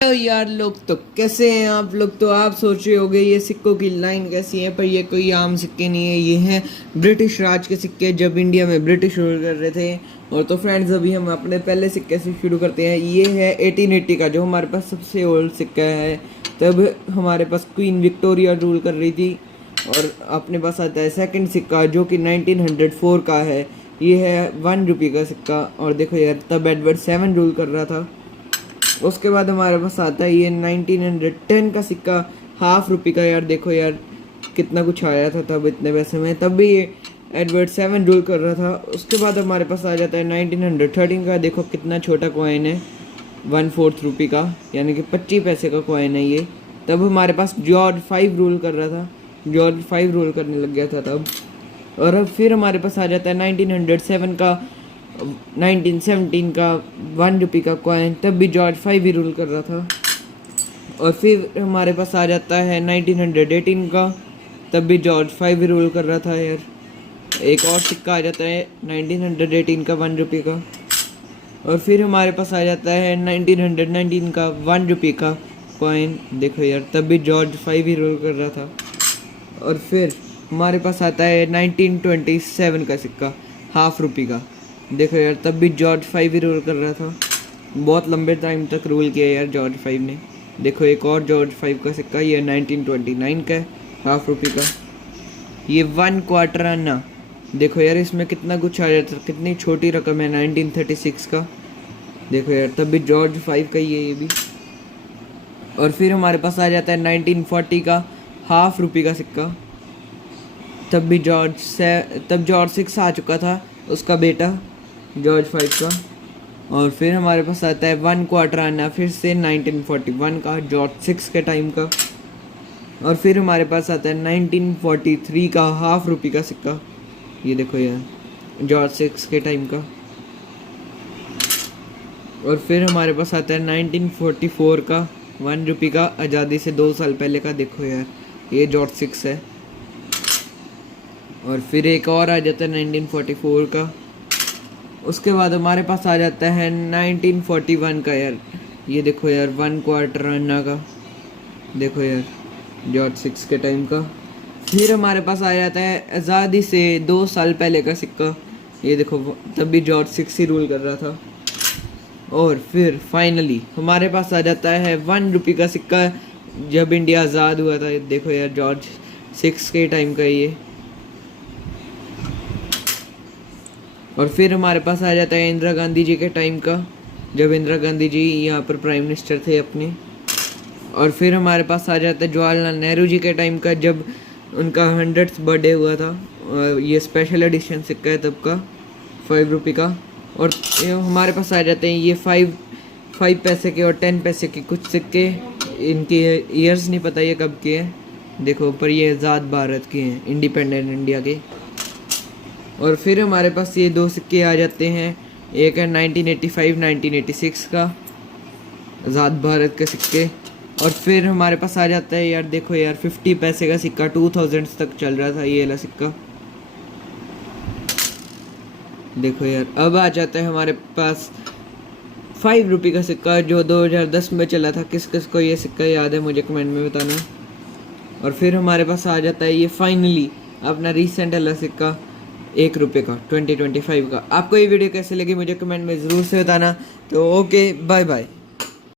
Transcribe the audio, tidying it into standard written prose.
Hello यार लोग, तो कैसे हैं आप लोग। तो आप सोच रहे होंगे ये सिक्कों की लाइन कैसी है, पर ये कोई आम सिक्के नहीं है, ये हैं ब्रिटिश राज के सिक्के, जब इंडिया में ब्रिटिश रूल कर रहे थे। और तो फ्रेंड्स, अभी हम अपने पहले सिक्के से शुरू करते हैं। ये है 1880 का, जो हमारे पास सबसे ओल्ड सिक्का है। तब हमारे पास क्वीन विक्टोरिया रूल कर रही थी। और अपने पास आता है सेकंड सिक्का, जो कि 1904 का है। ये है 1 रुपये का सिक्का। और देखो यार, तब एडवर्ड 7 रूल कर रहा था। उसके बाद हमारे पास आता है ये 1910 का सिक्का, हाफ रुपये का। यार देखो यार, कितना कुछ आया था तब इतने पैसे में, तब भी ये एडवर्ड 7 रूल कर रहा था। उसके बाद हमारे पास आ जाता है 1913 का। देखो कितना छोटा कॉइन है, 1/4 रुपये का, यानी कि 25 पैसे का कॉइन है ये। तब हमारे पास जॉर्ज 5 रूल कर रहा था, जॉर्ज 5 रूल करने लग गया था तब। और अब फिर हमारे पास आ जाता है 1907 का, 1917 का 1 रुपये का कॉइन, तब भी जॉर्ज 5 ही रूल कर रहा था। और फिर हमारे पास आ जाता है 1918 का, तब भी जॉर्ज 5 ही रूल कर रहा था यार। एक और सिक्का आ जाता है 1918 का 1 रुपये का। और फिर हमारे पास आ जाता है 1919 का 1 रुपये का कॉइन। देखो यार, तब भी जॉर्ज 5 ही रूल कर रहा था। और फिर हमारे पास आता है 1927 का सिक्का, हाफ रुपये का। देखो यार, तब भी जॉर्ज 5 ही रूल कर रहा था। बहुत लंबे टाइम तक रूल किया यार जॉर्ज 5 ने। देखो एक और जॉर्ज 5 का सिक्का, ये 1929 का है, हाफ रुपये का। ये 1 क्वार्टर आना। देखो यार, इसमें कितना कुछ आ जाता है, कितनी छोटी रकम है, 1936 का। देखो यार, तब भी जॉर्ज 5 का ही है ये भी। और फिर हमारे पास आ जाता है 1940 का, हाफ रुपये का सिक्का। तब जॉर्ज 6 आ चुका था, उसका बेटा जॉर्ज 5 का। और फिर हमारे पास आता है 1 क्वार्टर आना, फिर से 1941 का, जॉर्ज 6 के टाइम का। और फिर हमारे पास आता है 1943 का, हाफ रुपये का सिक्का। ये देखो यार, जॉर्ज 6 के टाइम का। और फिर हमारे पास आता है 1944 का 1 रुपये का, आज़ादी से 2 साल पहले का। देखो यार, ये जॉर्ज 6 है। और फिर एक और आ जाता है 1944 का। उसके बाद हमारे पास आ जाता है 1941 का यार। ये देखो यार, 1 क्वार्टर अन्ना का। देखो यार, जॉर्ज 6 के टाइम का। फिर हमारे पास आ जाता है आज़ादी से 2 साल पहले का सिक्का। ये देखो, तब भी जॉर्ज 6 ही रूल कर रहा था। और फिर फाइनली हमारे पास आ जाता है 1 रुपये का सिक्का, जब इंडिया आज़ाद हुआ था। देखो यार, जॉर्ज 6 के टाइम का ये। और फिर हमारे पास आ जाता है इंदिरा गांधी जी के टाइम का, जब इंदिरा गांधी जी यहाँ पर प्राइम मिनिस्टर थे अपने। और फिर हमारे पास आ जाता है जवाहरलाल नेहरू जी के टाइम का, जब उनका 100th बर्थडे हुआ था। ये स्पेशल एडिशन सिक्का है तब का, 5 रुपये का। और हमारे पास आ जाते हैं ये 5 पैसे के और 10 पैसे के कुछ सिक्के। इनके ईयर्स नहीं पता ये कब के हैं, देखो, पर ये आज़ाद भारत के हैं, इंडिपेंडेंट इंडिया के। और फिर हमारे पास ये 2 सिक्के आ जाते हैं, एक है 1985 1986 का, आज़ाद भारत के सिक्के। और फिर हमारे पास आ जाता है यार, देखो यार, 50 पैसे का सिक्का, 2000 तक चल रहा था ये वाला सिक्का। देखो यार, अब आ जाता है हमारे पास 5 रुपये का सिक्का, जो 2010 में चला था। किस किस को ये सिक्का याद है मुझे कमेंट में बताना। और फिर हमारे पास आ जाता है ये फाइनली अपना रिसेंट वाला सिक्का, 1 रुपये का, 2025 का। आपको ये वीडियो कैसे लगी मुझे कमेंट में ज़रूर से बताना। तो ओके, बाय बाय।